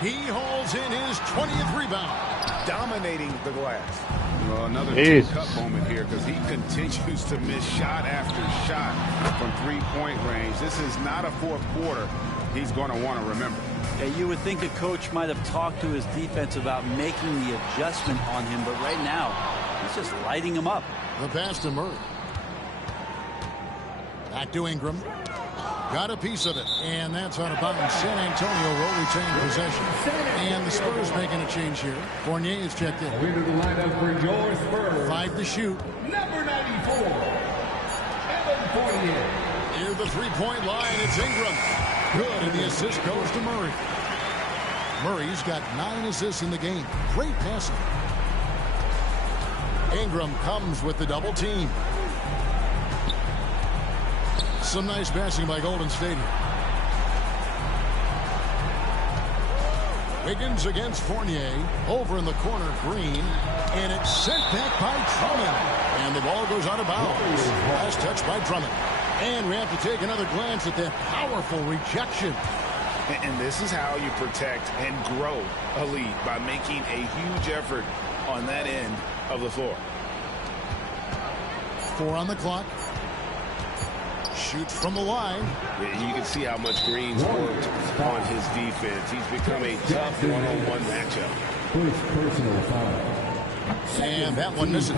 He hauls in his 20th rebound. Dominating the glass. Well, another cup moment here because he continues to miss shot after shot from three-point range. This is not a fourth quarter he's going to want to remember. Yeah, you would think a coach might have talked to his defense about making the adjustment on him, but right now, he's just lighting him up. The pass to Murray. Back to Ingram. Got a piece of it, and that's out of bounds. San Antonio will retain possession. And the Spurs making a change here. Fournier is checked in. Into the lineup for your Spurs. 5 to shoot. Number 94, Evan Fournier. Near the three-point line, it's Ingram. Good, and the assist goes to Murray. Murray's got 9 assists in the game. Great passing. Ingram comes with the double team. Some nice passing by Golden State. Wiggins against Fournier. Over in the corner, Green. And it's sent back by Drummond. And the ball goes out of bounds. Last touch by Drummond. And we have to take another glance at that powerful rejection. And this is how you protect and grow a lead, by making a huge effort on that end of the floor. 4 on the clock. Shoots from the line. You can see how much Green's worked on his defense. He's become a tough one-on-one matchup. First personal foul. And that one misses.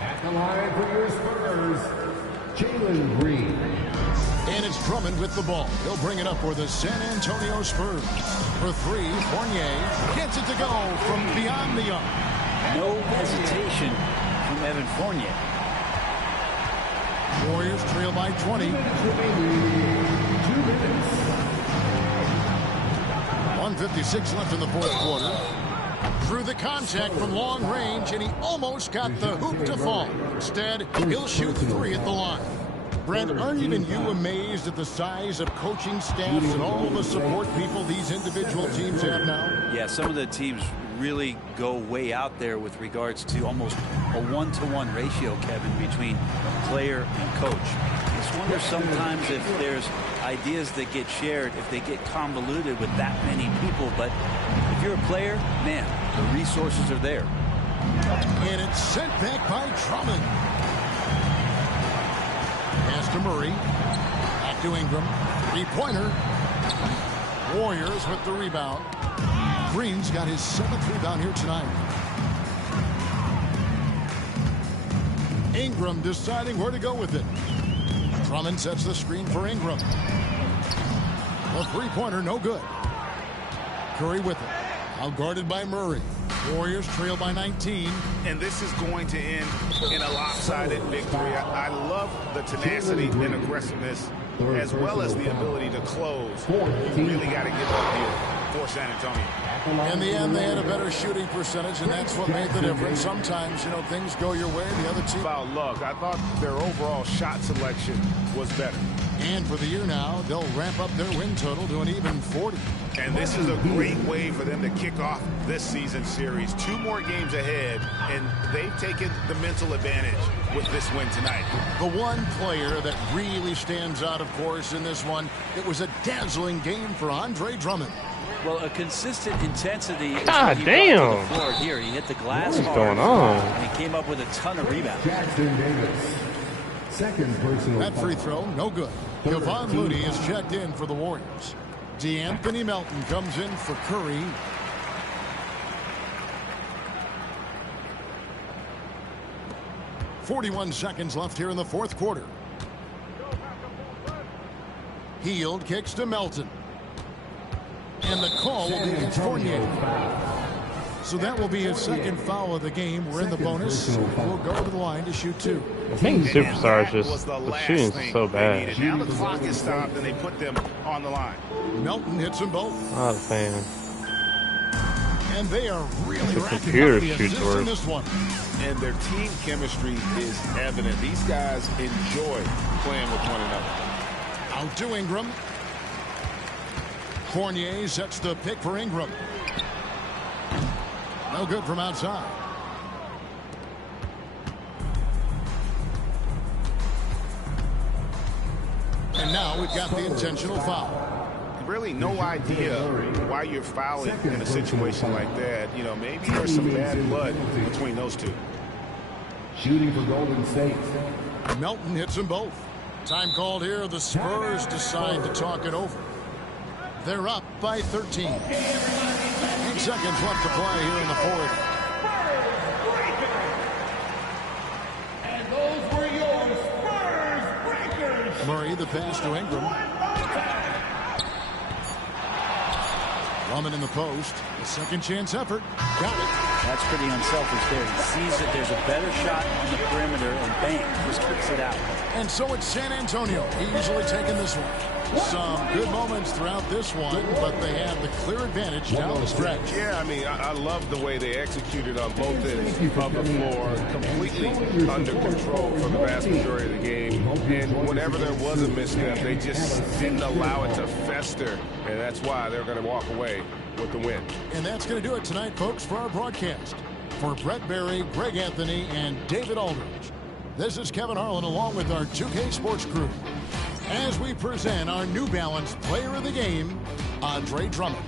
At the line for your Spurs, Jalen Green. And it's Drummond with the ball. He'll bring it up for the San Antonio Spurs. For 3, Fournier gets it to go from beyond the arc. No hesitation from Evan Fournier. Warriors trail by 20. 2 minutes. 1:56 left in the fourth quarter. Through the contact from long range, and he almost got the hoop to fall. Instead, he'll shoot 3 at the line. Brent, aren't even you amazed at the size of coaching staffs and all the support people these individual teams have now? Yeah, some of the teams really go way out there with regards to almost a 1-to-1 ratio, Kevin, between player and coach. I just wonder sometimes if there's ideas that get shared, if they get convoluted with that many people. But if you're a player, man, the resources are there. And it's sent back by Drummond. Pass to Murray. Back to Ingram. 3-pointer. Warriors with the rebound. Green's got his 7th rebound here tonight. Ingram deciding where to go with it. Drummond sets the screen for Ingram. The 3-pointer, no good. Curry with it. Outguarded by Murray. Warriors trail by 19. And this is going to end in a lopsided victory. I love the tenacity and aggressiveness, as well as the ability to close. You really got to give up here for San Antonio. In the end, they had a better shooting percentage, and that's what made the difference. Sometimes, you know, things go your way, the other team. About luck. I thought their overall shot selection was better. And for the year now, they'll ramp up their win total to an even 40. And this is a great way for them to kick off this season series. 2 more games ahead, and they've taken the mental advantage with this win tonight. The one player that really stands out, of course, in this one, it was a dazzling game for Andre Drummond. Well, a consistent intensity. God damn. The floor here. He hit the glass. What is hard, going on? And he came up with a ton of rebounds. Jackson Davis. Second personal That free foul. throw, no good. Kevon Looney is checked in for the Warriors. DeAnthony Melton comes in for Curry. .41 seconds left here in the fourth quarter. Hield kicks to Melton. And the call will be against Fournier. So that will be his second foul of the game. We're in the bonus. We'll go to the line to shoot 2. I think the Superstars just, the shooting's so bad. Now the clock is stopped, and they put them on the line. Melton hits them both. Not a fan. And they are really The racking computer up the shoots assists in worse. this one. And their team chemistry is evident. These guys enjoy playing with one another. Out to Ingram. Fournier sets the pick for Ingram. No good from outside. And now we've got the intentional foul. Really no idea why you're fouling in a situation like that. You know, maybe there's some bad blood between those two. Shooting for Golden State. Melton hits them both. Time called here. The Spurs decide to talk it over. They're up by 13. 8 seconds left to play here in the fourth. And those were your Spurs breakers. Murray, the pass to Ingram. Drummond in the post. A second chance effort. Got it. That's pretty unselfish there. He sees that there's a better shot on the perimeter, and bang, just kicks it out. And so it's San Antonio easily taking this one. Some good moments throughout this one, but they have the clear advantage down the stretch. Yeah, I mean, I love the way they executed on both ends of the floor, completely under control for the vast majority of the game. And whenever there was a misstep, they just didn't allow it to fester, and that's why they're going to walk away with the win. And that's going to do it tonight, folks, for our broadcast. For Brett Berry, Greg Anthony, and David Aldridge, this is Kevin Harlan along with our 2K Sports crew as we present our New Balance Player of the Game, Andre Drummond.